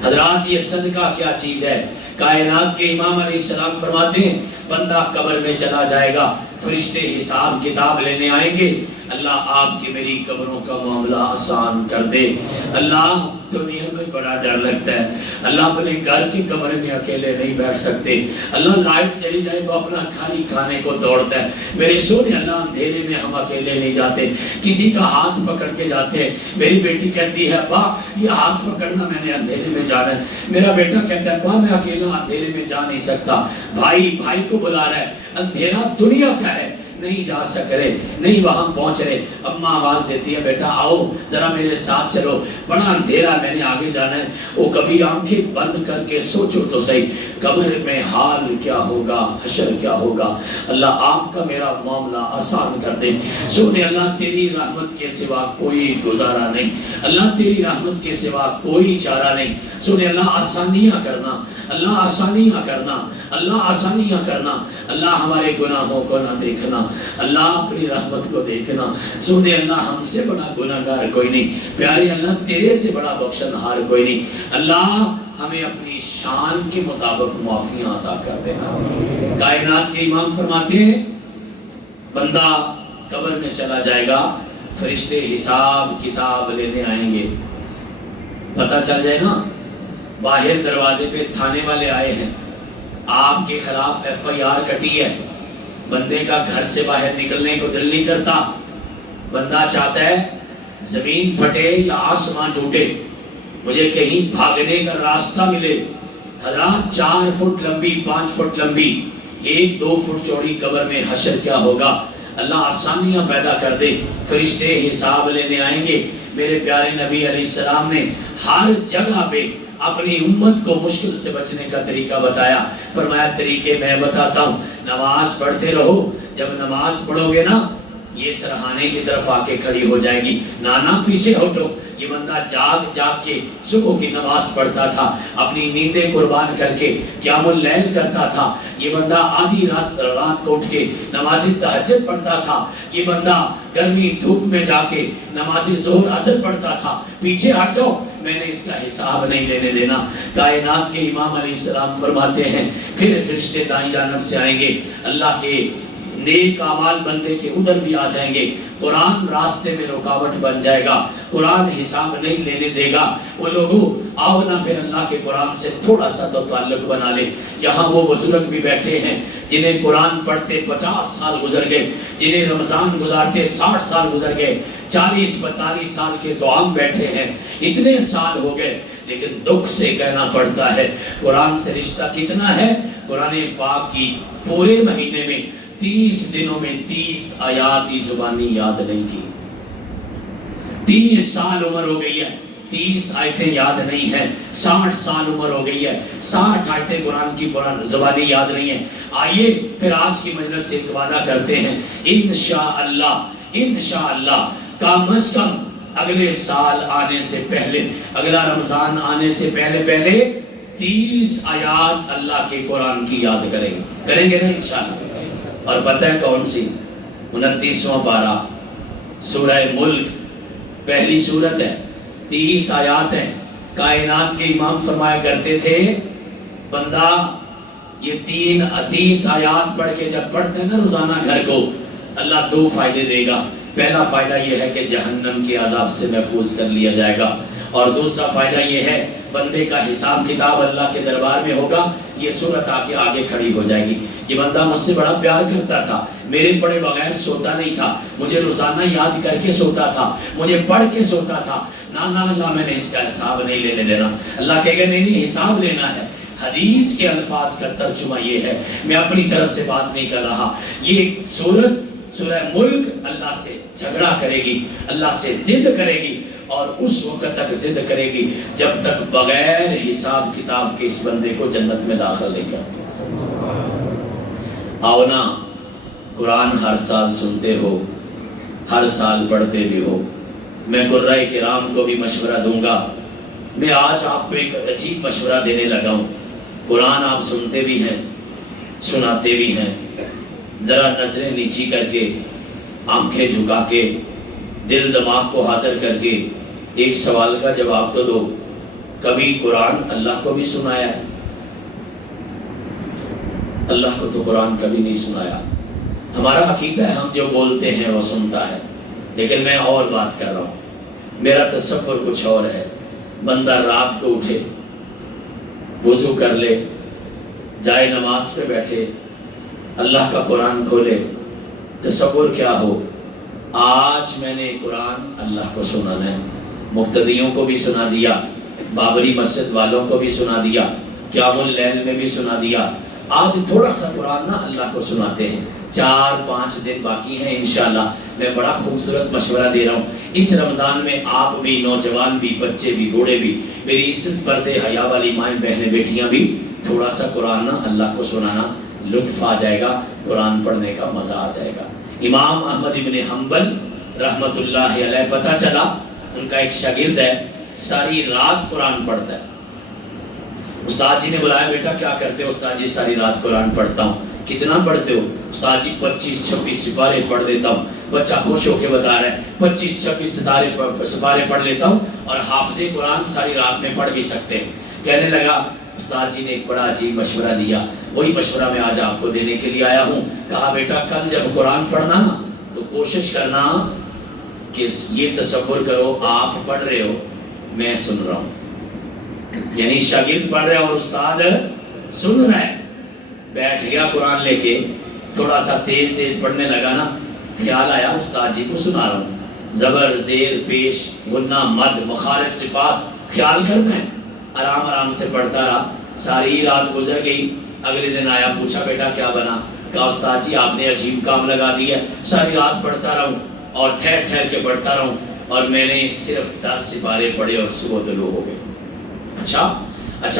حضرات یہ صدقہ کیا چیز ہے؟ کائنات کے امام علیہ السلام فرماتے ہیں بندہ قبر میں چلا جائے گا، فرشتے حساب کتاب لینے آئیں گے، اللہ آپ کی میری قبروں کا معاملہ آسان کر دے۔ اللہ دنیا میں بڑا ڈر لگتا ہے، اللہ اپنے گھر کے کمرے میں اکیلے نہیں بیٹھ سکتے، اللہ لائٹ چلی جائے تو اپنا کھانے کھانے کو دوڑتا ہے۔ میرے سونے اللہ اندھیرے میں ہم اکیلے نہیں جاتے، کسی کا ہاتھ پکڑ کے جاتے ہیں۔ میری بیٹی کہتی ہے ابا یہ ہاتھ پکڑنا میں نے اندھیرے میں جانا ہے، میرا بیٹا کہتا ہے ابا میں اکیلا اندھیرے میں جا نہیں سکتا، بھائی کو بلا رہا ہے، اندھیرا دنیا کا ہے، نہیں جا سک رہے، نہیں وہاں پہنچ رہے۔ اماں آواز دیتی ہے بیٹا آؤ ذرا میرے ساتھ چلو، بڑا اندھیرا میں نے آگے جانا ہے۔ وہ کبھی آنکھیں بند کر کے سوچو تو صحیح قبر میں حال کیا ہوگا، حشر کیا ہوگا۔ اللہ آپ کا میرا معاملہ آسان کر دے۔ سونے اللہ تیری رحمت کے سوا کوئی گزارا نہیں، اللہ تیری رحمت کے سوا کوئی چارہ نہیں۔ سونے اللہ آسانیاں کرنا، اللہ آسانیاں کرنا، اللہ آسانیاں کرنا، اللہ ہمارے گناہوں کو نہ دیکھنا، اللہ اپنی رحمت کو دیکھنا۔ سونے اللہ ہم سے بڑا گناہگار کوئی نہیں، پیارے اللہ تیرے سے بڑا بخشنہار کوئی نہیں۔ اللہ ہمیں اپنی شان کے مطابق معافیاں عطا کر دینا۔ کائنات کے امام فرماتے ہیں بندہ قبر میں چلا جائے گا، فرشتے حساب کتاب لینے آئیں گے، پتہ چل جائے نا باہر دروازے پہ تھانے والے آئے ہیں، آپ کے خلاف FIR کٹی ہے، بندے کا گھر سے باہر نکلنے کو دل نہیں کرتا، بندہ چاہتا ہے زمین پھٹے یا آسمان ٹوٹے، مجھے کہیں بھاگنے کا راستہ ملے۔ حضرات 4 فٹ لمبی 5 فٹ لمبی 1-2 فٹ چوڑی قبر میں حشر کیا ہوگا؟ اللہ آسانیاں پیدا کر دے، فرشتے حساب لینے آئیں گے۔ میرے پیارے نبی علیہ السلام نے ہر جگہ پہ اپنی امت کو مشکل سے بچنے کا طریقہ بتایا، فرمایا طریقے میں بتاتا ہوں، نماز پڑھتے رہو، جب نماز پڑھو گے نا یہ سرحانے کی طرف آ کے کھڑی ہو جائے گی، نانا پیچھے ہٹو۔ یہ بندہ جاگ کے صبح کی نماز پڑھتا تھا، اپنی نیندیں قربان کر کے قیام اللیل کرتا تھا، یہ بندہ آدھی رات کو اٹھ کے نماز تہجد پڑھتا تھا، یہ بندہ گرمی دھوپ میں جا کے نماز ظہر عصر پڑھتا تھا۔ پیچھے ہٹ جاؤ، میں نے اس کا حساب نہیں لینے دینا۔ کائنات کے امام علیہ السلام فرماتے ہیں پھر فرشتے دائیں جانب سے آئیں گے، اللہ کے نیک اعمال بندے کے ادھر بھی آ جائیں گے، قرآن راستے میں رکاوٹ بن جائے گا، قرآن حساب نہیں لینے دے گا۔ وہ لوگوں آؤ نہ پھر اللہ کے قرآن سے تھوڑا سا تو تعلق بنا لے۔ یہاں وہ بزرگ بھی بیٹھے ہیں جنہیں قرآن پڑھتے 50 سال گزر گئے، جنہیں رمضان گزارتے 60 سال گزر گئے، 40-42 سال کے تو عام بیٹھے ہیں، اتنے سال ہو گئے، لیکن دکھ سے کہنا پڑتا ہے قرآن سے رشتہ کتنا ہے؟ قرآن پاک کی پورے مہینے میں 30 دنوں میں 30 آیات ہی زبانی یاد نہیں کی۔ 30 سال عمر ہو گئی ہے، 30 آیتیں یاد نہیں ہیں، 60 سال عمر ہو گئی ہے، 60 آیتیں قرآن کی زبانی یاد نہیں ہیں۔ آئیے پھر آج کی مجلس سے ایک وعدہ کرتے ہیں، انشاءاللہ کم از کم اگلے سال آنے سے پہلے، اگلا رمضان آنے سے پہلے 30 آیات اللہ کے قرآن کی یاد کریں گے نا انشاءاللہ۔ اور پتہ ہے کون سی؟ 29واں پارہ سورہ ملک، پہلی سورت ہے، 30 آیات ہیں۔ کائنات کے امام فرمایا کرتے تھے، بندہ یہ 30 آیات پڑھ کے جب پڑھتے ہیں نا روزانہ گھر کو، اللہ 2 فائدے دے گا۔ پہلا فائدہ یہ ہے کہ جہنم کے عذاب سے محفوظ کر لیا جائے گا، اور دوسرا فائدہ یہ ہے بندے کا حساب کتاب اللہ کے دربار میں ہوگا۔ یہ سورت آگے کھڑی ہو جائے گی، یہ بندہ مجھ سے بڑا پیار کرتا تھا، میرے پڑھے بغیر سوتا نہیں تھا، مجھے روزانہ یاد کر کے سوتا تھا، مجھے پڑھ کے سوتا تھا، نا اللہ میں نے اس کا حساب نہیں لینے دینا۔ اللہ کہے گا نہیں حساب لینا ہے۔ حدیث کے الفاظ کا ترجمہ یہ ہے، میں اپنی طرف سے بات نہیں کر رہا۔ یہ سورت سورہ ملک اللہ سے جھگڑا کرے گی، اللہ سے ضد کرے گی، اور اس وقت تک ضد کرے گی جب تک بغیر حساب کتاب کے اس بندے کو جنت میں داخل نہیں کرتی۔ آؤ نا، قرآن ہر سال سنتے ہو، ہر سال پڑھتے بھی ہو، میں قرائے کرام کو بھی مشورہ دوں گا۔ میں آج آپ کو ایک عجیب مشورہ دینے لگا ہوں۔ قرآن آپ سنتے بھی ہیں، سناتے بھی ہیں، ذرا نظریں نیچی کر کے، آنکھیں جھکا کے، دل دماغ کو حاضر کر کے ایک سوال کا جواب تو دو، کبھی قرآن اللہ کو بھی سنایا ہے؟ اللہ کو تو قرآن کبھی نہیں سنایا۔ ہمارا عقیدہ ہے ہم جو بولتے ہیں وہ سنتا ہے، لیکن میں اور بات کر رہا ہوں، میرا تصور کچھ اور ہے۔ بندہ رات کو اٹھے، وضو کر لے، جائے نماز پہ بیٹھے، اللہ کا قرآن کھولے، تصور کیا ہو، آج میں نے قرآن اللہ کو سنانا ہے، مقتدیوں کو بھی سنا دیا، بابری مسجد والوں کو بھی سنا دیا، قیام اللیل میں بھی سنا دیا، آج تھوڑا سا قرآن نا اللہ کو سناتے ہیں۔ 4-5 دن باقی ہیں انشاءاللہ۔ میں بڑا خوبصورت مشورہ دے رہا ہوں، اس رمضان میں آپ بھی، نوجوان بھی، بچے بھی، بوڑھے بھی، میری عزت پردے حیا والی مائیں بہنیں بیٹیاں بھی، تھوڑا سا قرآن نا اللہ کو سنانا، لطف آ جائے گا، قرآن پڑھنے کا مزہ آ جائے گا۔ امام احمد ابن حنبل رحمت اللہ علیہ، پتہ چلا ان کا ایک شاگرد ہے، ساری رات قرآن پڑھتا ہے۔ استاد جی نے بلایا، بیٹا کیا کرتے ہو؟ استاد جی ساری رات قرآن پڑھتا ہوں۔ کتنا پڑھتے ہو؟ استاد جی 25-26 سپارے پڑھ دیتا ہوں۔ بچہ خوش ہو کے بتا رہا ہے 25-26 سپارے پڑھ لیتا ہوں، اور حافظ قرآن ساری رات میں پڑھ بھی سکتے ہیں۔ کہنے لگا استاد جی نے ایک بڑا عجیب مشورہ دیا، وہی مشورہ میں آج آپ کو دینے کے لیے آیا ہوں۔ کہا بیٹا کل جب قرآن پڑھنا نا تو کوشش کرنا کہ یہ تصور کرو آپ پڑھ رہے ہو، میں سن رہا ہوں، یعنی شاگرد پڑھ رہا ہے اور استاد سن رہا ہے۔ بیٹھ گیا قرآن لے کے، تھوڑا سا تیز پڑھنے لگا نا، خیال آیا استاد جی کو سنا رہا ہوں، زبر زیر پیش غنہ مد مخارج صفات خیال کرنا ہے۔ آرام سے پڑھتا رہا، ساری رات گزر گئی۔ اگلے دن آیا، پوچھا بیٹا کیا بنا؟ کہا استاد جی آپ نے عجیب کام لگا دیا، ساری رات پڑھتا رہا ہوں اور ٹھہر کے پڑھتا رہا ہوں، اور میں نے صرف 10 سپارے پڑھے اور صبح طلوع ہو گئے۔ اچھا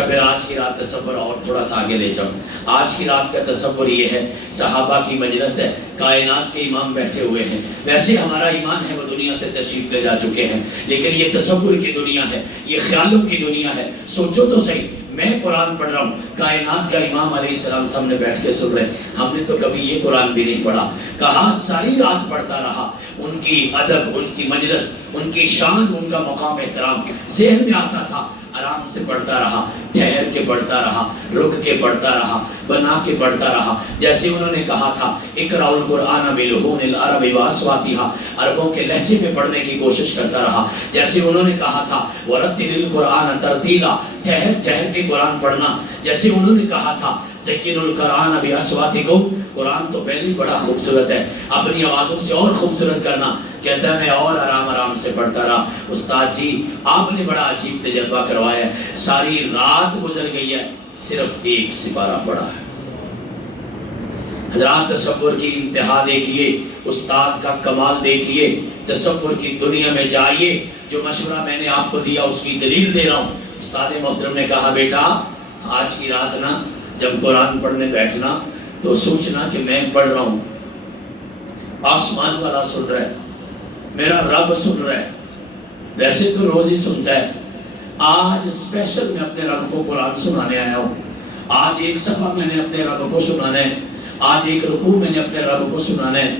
پھر آج کی رات تصور اور تھوڑا سا آگے لے جاؤں۔ آج کی رات کا تصور یہ ہے، صحابہ کی مجلس ہے، کائنات کے امام بیٹھے ہوئے ہیں۔ ویسے ہمارا ایمان ہے وہ دنیا سے تشریف لے جا چکے ہیں، لیکن یہ تصور کی دنیا ہے، یہ خیالوں کی دنیا ہے۔ سوچو تو صحیح، میں قرآن پڑھ رہا ہوں، کائنات کا امام علیہ السلام سامنے بیٹھ کے سن رہے ہیں، ہم نے تو کبھی یہ قرآن بھی نہیں پڑھا۔ کہا ساری رات پڑھتا رہا، ان کی ادب، ان کی مجلس، ان کی شان، ان کا مقام احترام ذہن میں آتا تھا، آرام سے پڑھتا رہا، ٹھہر کے پڑھتا رہا، رک کے پڑھتا رہا، بنا کے پڑھتا رہا۔ جیسے انہوں نے کہا تھا اقرأ القرآن بلحون العرب واصواتها، عربوں کے لہجے میں پڑھنے کی کوشش کرتا رہا۔ جیسے انہوں نے کہا تھا ورتل القرآن ترتیلا، ٹھہر کے قرآن پڑھنا۔ جیسے انہوں نے کہا تھا زین القرآن باصواتکم، قرآن تو پہلے ہی بڑا خوبصورت ہے، اپنی آوازوں سے اور خوبصورت کرنا۔ کہتا ہے میں اور آرام سے پڑھتا رہا۔ استاد جی آپ نے بڑا عجیب تجربہ کروایا ہے، ساری رات گزر گئی ہے، صرف 1 سپارہ پڑھا ہے۔ حضرات تصور کی انتہا دیکھیے، استاد کا کمال دیکھیے، تصور کی دنیا میں جائیے۔ جو مشورہ میں نے آپ کو دیا اس کی دلیل دے رہا ہوں۔ استاد محترم نے کہا بیٹا آج کی رات نا جب قرآن پڑھنے بیٹھنا تو سوچنا کہ میں پڑھ رہا ہوں، آسمان والا سن رہا ہے، میرا رب سن رہا ہے، ویسے تو روز ہی سنتا ہے، آج اسپیشل میں اپنے رب کو قرآن سنانے آیا ہوں، آج ایک صفحہ میں نے اپنے رب کو سنانا ہے، آج ایک رکوع میں نے اپنے رب کو سنانا ہے،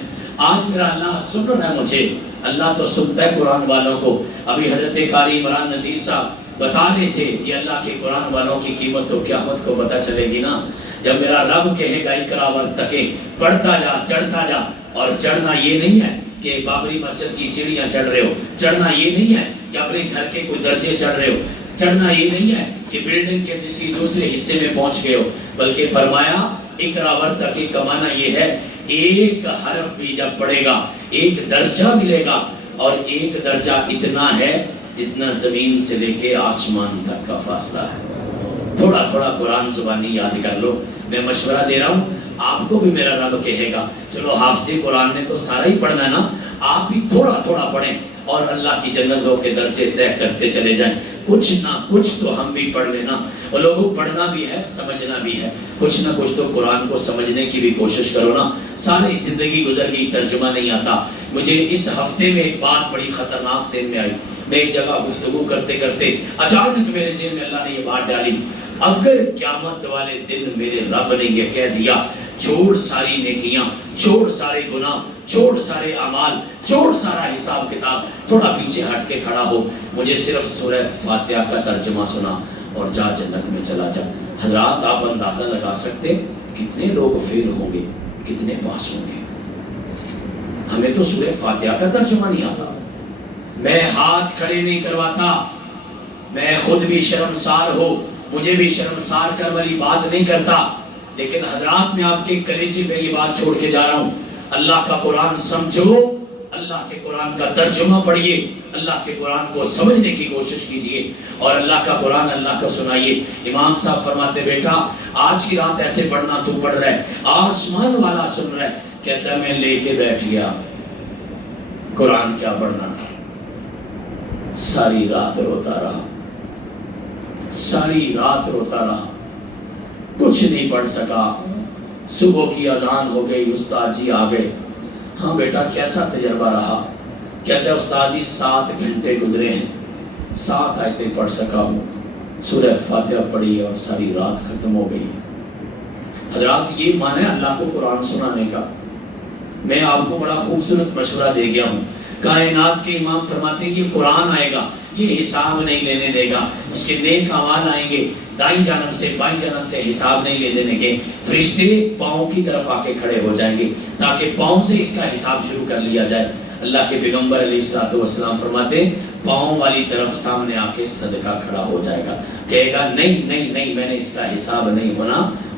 آج میرا اللہ سن رہا ہے مجھے۔ اللہ تو سنتا ہے قرآن والوں کو۔ ابھی حضرت قاری عمران نذیر صاحب بتا رہے تھے یہ اللہ کے قرآن والوں کی قیمت تو قیامت کو پتہ چلے گی نا، جب میرا رب کہے گا اقرا ورتقی، پڑھتا جا چڑھتا جا۔ اور چڑھنا یہ نہیں ہے کہ بابری مسجد کی سیڑھیاں چڑھ رہے ہو، چڑھنا یہ نہیں ہے کہ اپنے گھر کے کوئی درجے چڑھ رہے ہو، چڑھنا یہ نہیں ہے کہ بلڈنگ کے کسی دوسرے حصے میں پہنچ گئے ہو، بلکہ فرمایا اقرا ورتقی کا معنی یہ ہے ایک حرف بھی جب پڑھے گا ایک درجہ ملے گا، اور ایک درجہ اتنا ہے جتنا زمین سے لے کے آسمان تک کا فاصلہ ہے۔ تھوڑا تھوڑا قرآن زبانی یاد کر لو۔ میں مشورہ دے رہا ہوں، آپ کو بھی میرا رب کہے گا چلو حافظ قرآن نے تو سارا ہی پڑھنا ہے نا، آپ بھی تھوڑا تھوڑا پڑھیں اور اللہ کی جنتوں کے درجے طے کرتے چلے جائیں۔ کچھ نہ کچھ تو ہم بھی پڑھ لینا، اور لوگوں پڑھنا بھی ہے سمجھنا بھی ہے، کچھ نہ کچھ تو قرآن کو سمجھنے کی بھی کوشش کرو نا۔ ساری زندگی گزر گئی، ترجمہ نہیں آتا۔ مجھے اس ہفتے میں ایک بات بڑی خطرناک ذہن میں آئی۔ میں ایک جگہ گفتگو کرتے کرتے اچانک میرے ذہن میں اللہ نے یہ بات ڈالی، اگر قیامت والے دن میرے رب نے یہ کہہ دیا چھوڑ ساری نیکیاں، چھوڑ سارے گناہ، چھوڑ سارے اعمال، چھوڑ سارا حساب کتاب، تھوڑا پیچھے ہٹ کے کھڑا ہو، مجھے صرف سورہ فاتحہ کا ترجمہ سنا اور جا جنت میں چلا جا۔ حضرات آپ اندازہ لگا سکتے کتنے لوگ فیل ہوں گے، کتنے پاس ہوں گے۔ ہمیں تو سورہ فاتحہ کا ترجمہ نہیں آتا، میں ہاتھ کھڑے نہیں کرواتا، میں خود بھی شرمسار ہو، مجھے بھی شرمسار کر والی بات نہیں کرتا، لیکن حضرات میں آپ کے کلیجے پہ یہ بات چھوڑ کے جا رہا ہوں، اللہ کا قرآن سمجھو، اللہ کے قرآن کا ترجمہ پڑھیے، اللہ کے قرآن کو سمجھنے کی کوشش کیجئے، اور اللہ کا قرآن اللہ کو سنائیے۔ امام صاحب فرماتے بیٹا آج کی رات ایسے پڑھنا، تو پڑھ رہا ہے، آسمان والا سن رہا ہے، کہتا ہے میں لے کے بیٹھ گیا، قرآن کیا پڑھنا تھا، ساری رات روتا رہا، ساری رات روتا رہا، کچھ نہیں پڑھ سکا۔ صبح کی اذان ہو گئی، استاد جی آ گئے، ہاں بیٹا کیسا تجربہ رہا؟ کہتے ہیں استاد جی 7 گھنٹے گزرے ہیں، 7 آیتیں پڑھ سکا ہوں، سورہ فاتحہ پڑھی اور ساری رات ختم ہو گئی۔ حضرات یہ معنی ہے اللہ کو قرآن سنانے کا۔ میں آپ کو بڑا خوبصورت مشورہ دے گیا ہوں، کائنات کے امام فرماتے ہیں یہ قرآن آئے گا، یہ حساب نہیں لینے دے گا، اس کے نیک اعمال آئیں گے، دائیں جانب سے بائیں جانب سے حساب نہیں لے دینے کے، فرشتے پاؤں کی طرف آ کے کھڑے ہو جائیں گے تاکہ پاؤں سے اس کا حساب شروع کر لیا جائے۔ اللہ کے پیغمبر علیہ السلام فرماتے ہیں پاؤں والی طرف سامنے آ کے صدقہ کھڑا ہو جائے گا، کہے گا نہیں نہیں نہیں میں نے اس کا حساب نہیں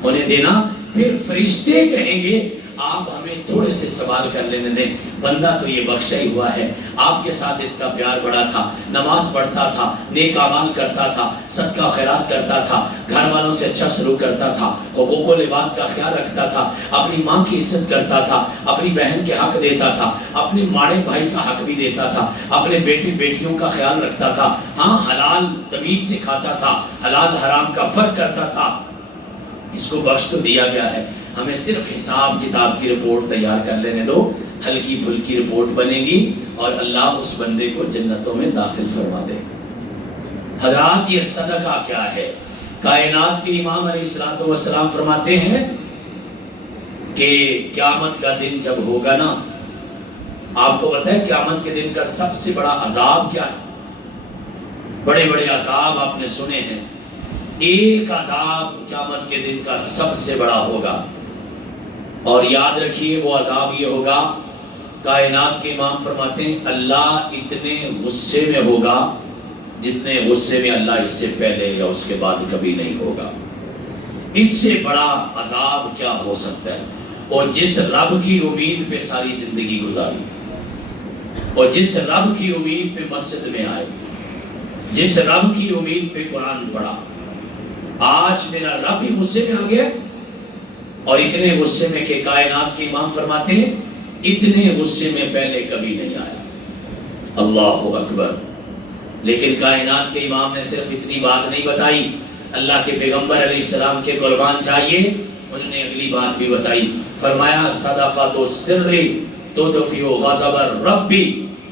ہونے دینا۔ پھر فرشتے کہیں گے آپ ہمیں تھوڑے سے سوال کر لینے دیں، بندہ تو یہ بخشا ہی ہوا ہے، آپ کے ساتھ اس کا پیار بڑا تھا، نماز پڑھتا تھا، نیک اعمال کرتا تھا، صدقہ خیرات کرتا تھا، گھر والوں سے اچھا سلوک کرتا تھا، حقوق و لباد کا خیال رکھتا تھا، اپنی ماں کی عزت کرتا تھا، اپنی بہن کے حق دیتا تھا، اپنے ماڑے بھائی کا حق بھی دیتا تھا، اپنے بیٹے بیٹیوں کا خیال رکھتا تھا، ہاں حلال تمیز سے کھاتا تھا، حلال حرام کا فرق کرتا تھا، اس کو بخش تو دیا گیا ہے، ہمیں صرف حساب کتاب کی رپورٹ تیار کر لینے دو، ہلکی پھلکی رپورٹ بنے گی اور اللہ اس بندے کو جنتوں میں داخل فرما دے گا۔ حضرات یہ صدقہ کیا ہے؟ کائنات کے امام علیہ السلام فرماتے ہیں کہ قیامت کا دن جب ہوگا نا، آپ کو پتہ ہے قیامت کے دن کا سب سے بڑا عذاب کیا ہے؟ بڑے بڑے عذاب آپ نے سنے ہیں، ایک عذاب قیامت کے دن کا سب سے بڑا ہوگا، اور یاد رکھیے وہ عذاب یہ ہوگا، کائنات کے امام فرماتے ہیں اللہ اتنے غصے میں ہوگا جتنے غصے میں اللہ اس سے پہلے یا اس کے بعد کبھی نہیں ہوگا۔ اس سے بڑا عذاب کیا ہو سکتا ہے؟ اور جس رب کی امید پہ ساری زندگی گزاری، اور جس رب کی امید پہ مسجد میں آئے، جس رب کی امید پہ قرآن پڑھا، آج میرا رب ہی غصے میں آ گیا، اور اتنے غصے میں کہ کائنات کے امام فرماتے ہیں اتنے غصے میں پہلے کبھی نہیں آیا۔ اللہ اکبر۔ لیکن کائنات کے امام نے صرف اتنی بات نہیں بتائی، اللہ کے پیغمبر علیہ السلام کے قربان چاہیے، انہوں نے اگلی بات بھی بتائی، فرمایا صدقۃ السر تدفع غضب الرب۔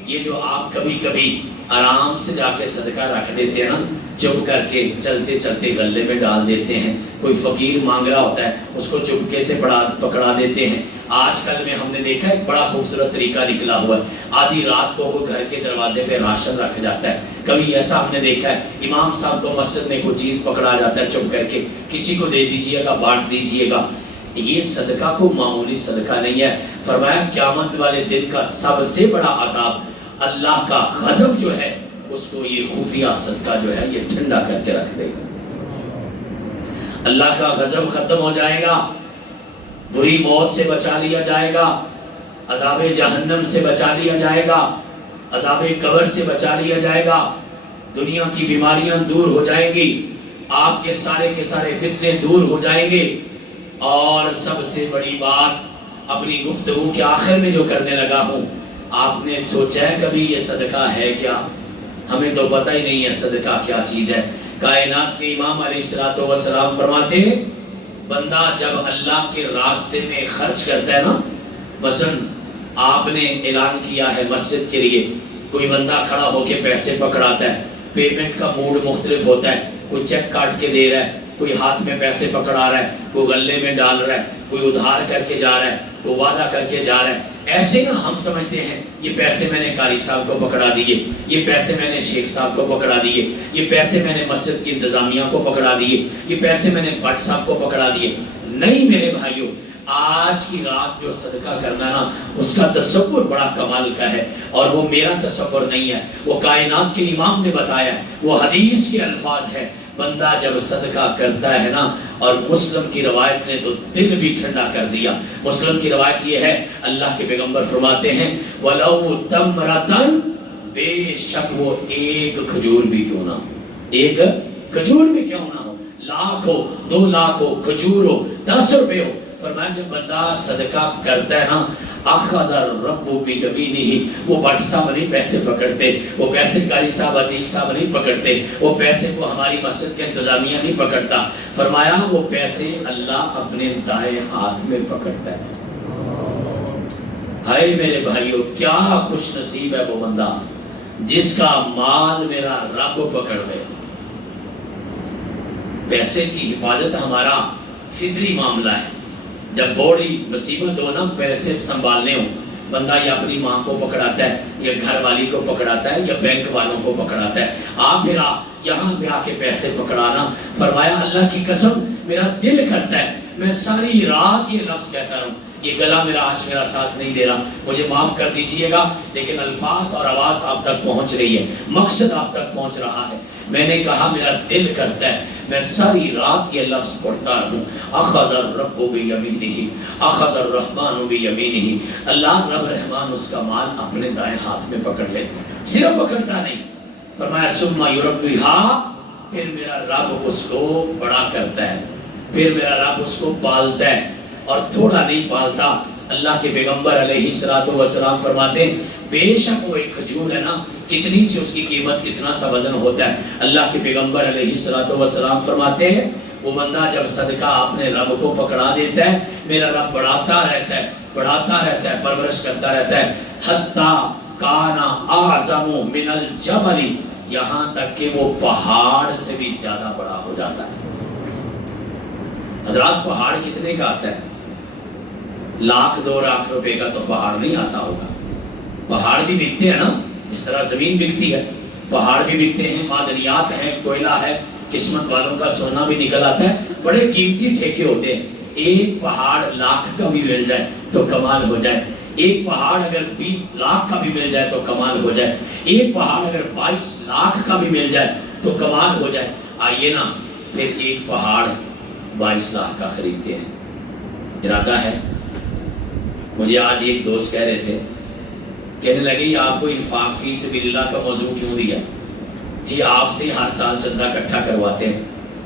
یہ جو آپ کبھی کبھی آرام سے جا کے صدقہ رکھ دیتے ہیں نا، چپ کر کے چلتے چلتے گلے میں ڈال دیتے ہیں، کوئی فقیر مانگ رہا ہوتا ہے اس کو چپکے سے پکڑا دیتے ہیں۔ آج کل میں ہم نے دیکھا ایک بڑا خوبصورت طریقہ نکلا ہوا ہے، آدھی رات کو کوئی گھر کے دروازے پہ راشن رکھ جاتا ہے۔ کبھی ایسا ہم نے دیکھا ہے امام صاحب کو مسجد میں کوئی چیز پکڑا جاتا ہے، چپ کر کے کسی کو دے دیجئے گا، بانٹ دیجئے گا۔ یہ صدقہ کو معمولی صدقہ نہیں ہے۔ فرمایا قیامت والے دن کا سب سے بڑا عذاب، اللہ کا غضب جو ہے اس کو یہ خفیہ صدقہ جو ہے یہ ٹھنڈا کر کے رکھ دے گا۔ اللہ کا غضب ختم ہو جائے گا، بری موت سے بچا لیا جائے گا، عذاب جہنم سے بچا لیا جائے گا، عذاب قبر سے بچا لیا جائے گا، دنیا کی بیماریاں دور ہو جائیں گی، آپ کے سارے فتنے دور ہو جائیں گے۔ اور سب سے بڑی بات اپنی گفتگو کے آخر میں جو کرنے لگا ہوں، آپ نے سوچا ہے کبھی یہ صدقہ ہے کیا؟ ہمیں تو پتہ ہی نہیں ہے صدقہ کیا چیز ہے۔ کائنات کے امام علیہ السلام فرماتے ہیں بندہ جب اللہ کے راستے میں خرچ کرتا ہے نا، مثلا آپ نے اعلان کیا ہے مسجد کے لیے، کوئی بندہ کھڑا ہو کے پیسے پکڑاتا ہے، پیمنٹ کا موڈ مختلف ہوتا ہے، کوئی چیک کاٹ کے دے رہا ہے، کوئی ہاتھ میں پیسے پکڑا رہا ہے، کوئی غلے میں ڈال رہا ہے، کوئی ادھار کر کے جا رہا ہے، کوئی وعدہ کر کے جا رہا ہے۔ ایسے نا ہم سمجھتے ہیں یہ پیسے میں نے قاری صاحب کو پکڑا دیے، یہ پیسے میں نے شیخ صاحب کو پکڑا دیے، یہ پیسے میں نے مسجد کی انتظامیہ کو پکڑا دیے، یہ پیسے میں نے بٹ صاحب کو پکڑا دیے۔ نہیں میرے بھائیوں، آج کی رات جو صدقہ کرنا نا اس کا تصور بڑا کمال کا ہے، اور وہ میرا تصور نہیں ہے، وہ کائنات کے امام نے بتایا، وہ حدیث کے الفاظ ہے۔ بندہ جب صدقہ کرتا ہے نا، اور مسلم کی روایت نے تو دل بھی ٹھنڈا کر دیا۔ مسلم کی روایت یہ ہے، اللہ کے پیغمبر فرماتے ہیں وَلَوْ تَمْرَةً، بے شک وہ ایک کھجور بھی کیوں نہ ہو، ایک کھجور بھی کیوں نہ ہو، لاکھ ہو، 2 لاکھ ہو، کھجور ہو، 10 روپے ہو۔ فرمایا جب بندہ صدقہ کرتا ہے نا، اخذ الرب بیمینہ، وہ بٹ صاحب نہیں پیسے پکڑتے، وہ پیسے قاری صاحب عتیق صاحب نہیں پکڑتے، وہ پیسے کو ہماری مسجد کے انتظامیہ نہیں پکڑتا۔ فرمایا وہ پیسے اللہ اپنے دائیں ہاتھ میں پکڑتا ہے۔ ہائے میرے بھائیوں، کیا خوش نصیب ہے وہ بندہ جس کا مال میرا رب پکڑ لے۔ پیسے کی حفاظت ہمارا فطری معاملہ ہے۔ جب بڑی مصیبت ہو نا، پیسے سنبھالنے ہو، بندہ یا اپنی ماں کو پکڑاتا ہے، یا گھر والی کو پکڑاتا ہے، یا بینک والوں کو پکڑاتا ہے۔ آپ پھر یہاں پہ آ کے پیسے پکڑانا، فرمایا اللہ کی قسم میرا دل کرتا ہے میں ساری رات یہ لفظ کہتا رہوں، یہ گلا میرا آج میرا ساتھ نہیں دے رہا، مجھے معاف کر دیجئے گا، لیکن الفاظ اور آواز آپ تک پہنچ رہی ہے، مقصد آپ تک پہنچ رہا ہے۔ میں نے کہا میرا دل کرتا ہے میں ساری رات یہ لفظ پڑھتا رہوں، اخذ الرب بیمینہ، اخذ الرحمن بیمینہ، اللہ رب رحمان اس کا مال اپنے دائیں ہاتھ میں پکڑ لے، صرف پکڑتا نہیں، فرمایا ثم یربیہا، پھر میرا رب اس کو بڑا کرتا ہے، پھر میرا رب اس کو پالتا ہے، اور تھوڑا نہیں پالتا۔ اللہ کے پیغمبر علیہ السلام فرماتے ہیں بے شک وہ ایک کھجور ہے نا، کتنی سی اس کی قیمت، کتنا سا وزن ہوتا ہے۔ اللہ کے پیغمبر علیہ السلام فرماتے ہیں وہ بندہ جب صدقہ اپنے رب کو پکڑا دیتا ہے، میرا رب بڑھاتا رہتا ہے، بڑھاتا رہتا ہے، پرورش کرتا رہتا ہے، حتی کانا اعظم من الجبل، یہاں تک کہ وہ پہاڑ سے بھی زیادہ بڑا ہو جاتا ہے۔ حضرات پہاڑ کتنے کا آتا ہے؟ 1,00,000 2,00,000 روپے کا تو پہاڑ نہیں آتا ہوگا۔ پہاڑ بھی بکتے ہیں نا، جس طرح زمین بکتی ہے، پہاڑ بھی بکتے ہیں، معدنیات ہیں، کوئلہ ہے، قسمت والوں کا سونا بھی نکل آتا ہے، بڑے قیمتی ٹھیکے ہوتے ہیں۔ ایک پہاڑ 1,00,000 کا بھی مل جائے تو کمال ہو جائے، ایک پہاڑ اگر 20,00,000 کا بھی مل جائے تو کمال ہو جائے، ایک پہاڑ اگر 22,00,000 کا بھی مل جائے تو کمال ہو جائے۔ آئیے نا پھر ایک پہاڑ 22,00,000 کا خریدتے ہیں۔ ارادہ ہے؟ مجھے آج ایک دوست کہہ رہے تھے، کہنے لگے یہ آپ کو انفاق فی سبیل اللہ کا موضوع کیوں دیا؟ یہ آپ سے ہر سال چندہ اکٹھا کرواتے ہیں۔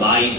22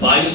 22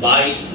22